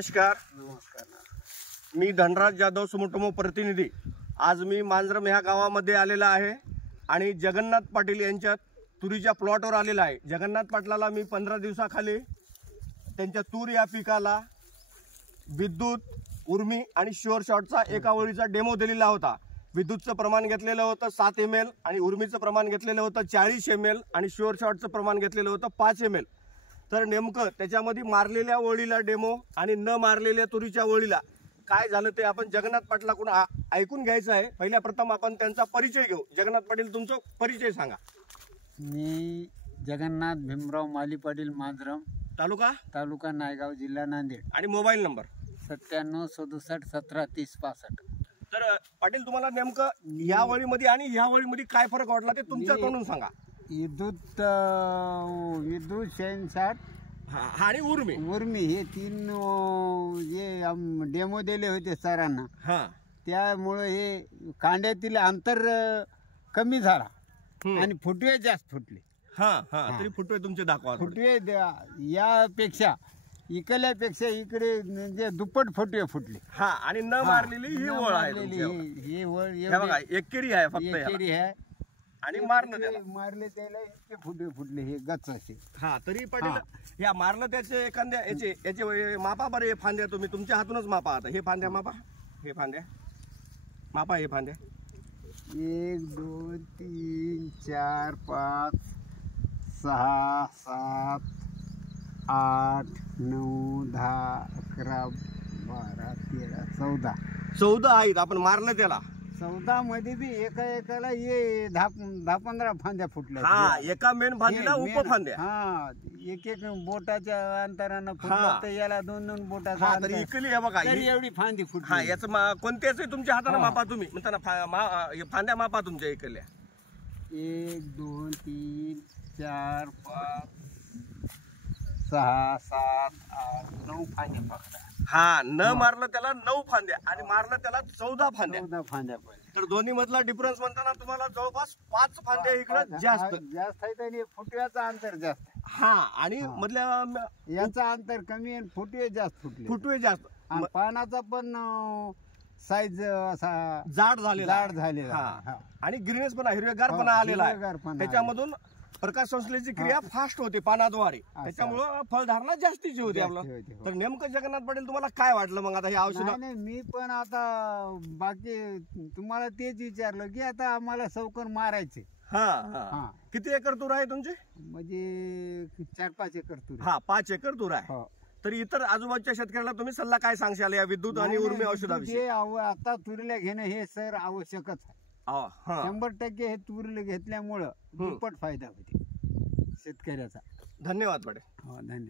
नमस्कार. मी धनराज जाधव सुमोटोमो प्रतिनिधी. आज मी मांजरम ह्या गावामध्ये आलेला आहे आणि जगन्नाथ पाटील यांच्या तुरीच्या प्लॉटवर आलेला आहे. जगन्नाथ पाटलाला मी 15 दिवसाखाली त्यांच्या तूर या पिकाला विद्युत, उर्मी आणि शुअर शॉटचा एका ओळीचा डेमो दिलेला होता. विद्युतचं प्रमाण घेतलेलं होतं 7 ml आणि उर्मीचं प्रमाण घेतलेलं होतं 40 ml आणि शुअर शॉटचं प्रमाण घेतलेलं होतं 5 ml. तर नेमकं त्याच्यामध्ये मारलेल्या ओळीला डेमो आणि न मारलेल्या तुरीच्या ओळीला काय झालं ते आपण जगन्नाथ पाटलाकडून ऐकून घ्यायचं आहे. पहिल्या प्रथम आपण त्यांचा परिचय घेऊ. जगन्नाथ पाटील, तुमचा परिचय सांगा. मी जगन्नाथ भीमराव माली पाटील, मांजरम, तालुका नायगाव, जिल्हा नांदेड. आणि मोबाईल नंबर 97 67 17 30 65. तर पाटील, तुम्हाला नेमकं ह्या वळीमध्ये आणि ह्या वळीमध्ये काय फरक वाटला ते तुमच्या तोंडून सांगा. विद्युत 66 आणि उर्मी हे 3 जे डेमो दिले होते सरांना, त्यामुळे हे कांड्यातील अंतर कमी झाला आणि फुटवे जास्त फुटले. तरी फुटवे तुमचे दाखवा. फुटवे यापेक्षा इकल्यापेक्षा इकडे म्हणजे दुप्पट फुटवे फुटले. आणि न मारलेली ही वळ आहे. ही वळ बघा, एकेरी आहे फक्त, एकेरी आहे आणि मारले त्याला इतके फुटवे फुटले हे गच असे. तरी पाटील, या मारलं त्याचे एखाद्या याचे मापा बरं. हे फांद्या तुम्ही तुमच्या हातूनच मापा. आता हे फांद्या मापा, हे फांद्या मापा, हे फांद्या 1 2 3 4 5 6 7 8 9 10 11 12 13 14 आहेत. आपण मारलं त्याला 14 मध्ये बी एकाला ये 10-15 फांद्या फुटल्या. एका मेन फांदीला उपफांद्या. एक बोटाच्या अंतरानं फुटलं तर याला 2-2 बोटाचा. तरी इकली आहे बघा, एवढी फांदी फुटली. याचं कोणत्याच तुमच्या हाताने मापा तुम्ही म्हणताना फांद्या मापा तुमच्या इकल्या. 1 2 3 4 5 6 7 8 9 फांद्या पकडा. न मारलं त्याला 9 फांद्या आणि मारलं त्याला 14 फांद्या. तर दोन्ही मधला डिफरन्स म्हणताना तुम्हाला जवळपास 5 फांद्या इकडे जास्त आहेत आणि फुटव्याचं अंतर जास्त. आणि मधल्या याचं अंतर कमी आणि फुटवे जास्त. पानाचा पण साईज असा जाड झालेला आणि ग्रीननेस पण हिरवेगारपणा आलेला आहे. त्याच्यामधून प्रकाश संश्लेषणाची क्रिया फास्ट होते पानाद्वारे, त्याच्यामुळं फळधारणा जास्तीची होती आपलं. तर नेमकं जगन्नाथ पाटील, तुम्हाला काय वाटलं मग आता हे औषध? नाही, मी पण आता बाकी तुम्हाला तेच विचारलं की आता आम्हाला सवकर मारायचे. किती एकर तूर आहे तुमची? म्हणजे 4-5 एकर तूर. 5 एकर तूर आहे. तर इतर आजूबाजूच्या शेतकऱ्याला तुम्ही सल्ला काय सांगशाल या विद्युत आणि उर्मी औषधाविषयी? आता तुरीला घेणं हे सर आवश्यकच आहे. 100% हे तुरीला घेतल्यामुळं दुप्पट फायदा होते शेतकऱ्याचा. धन्यवाद पाटील. धन्यवाद.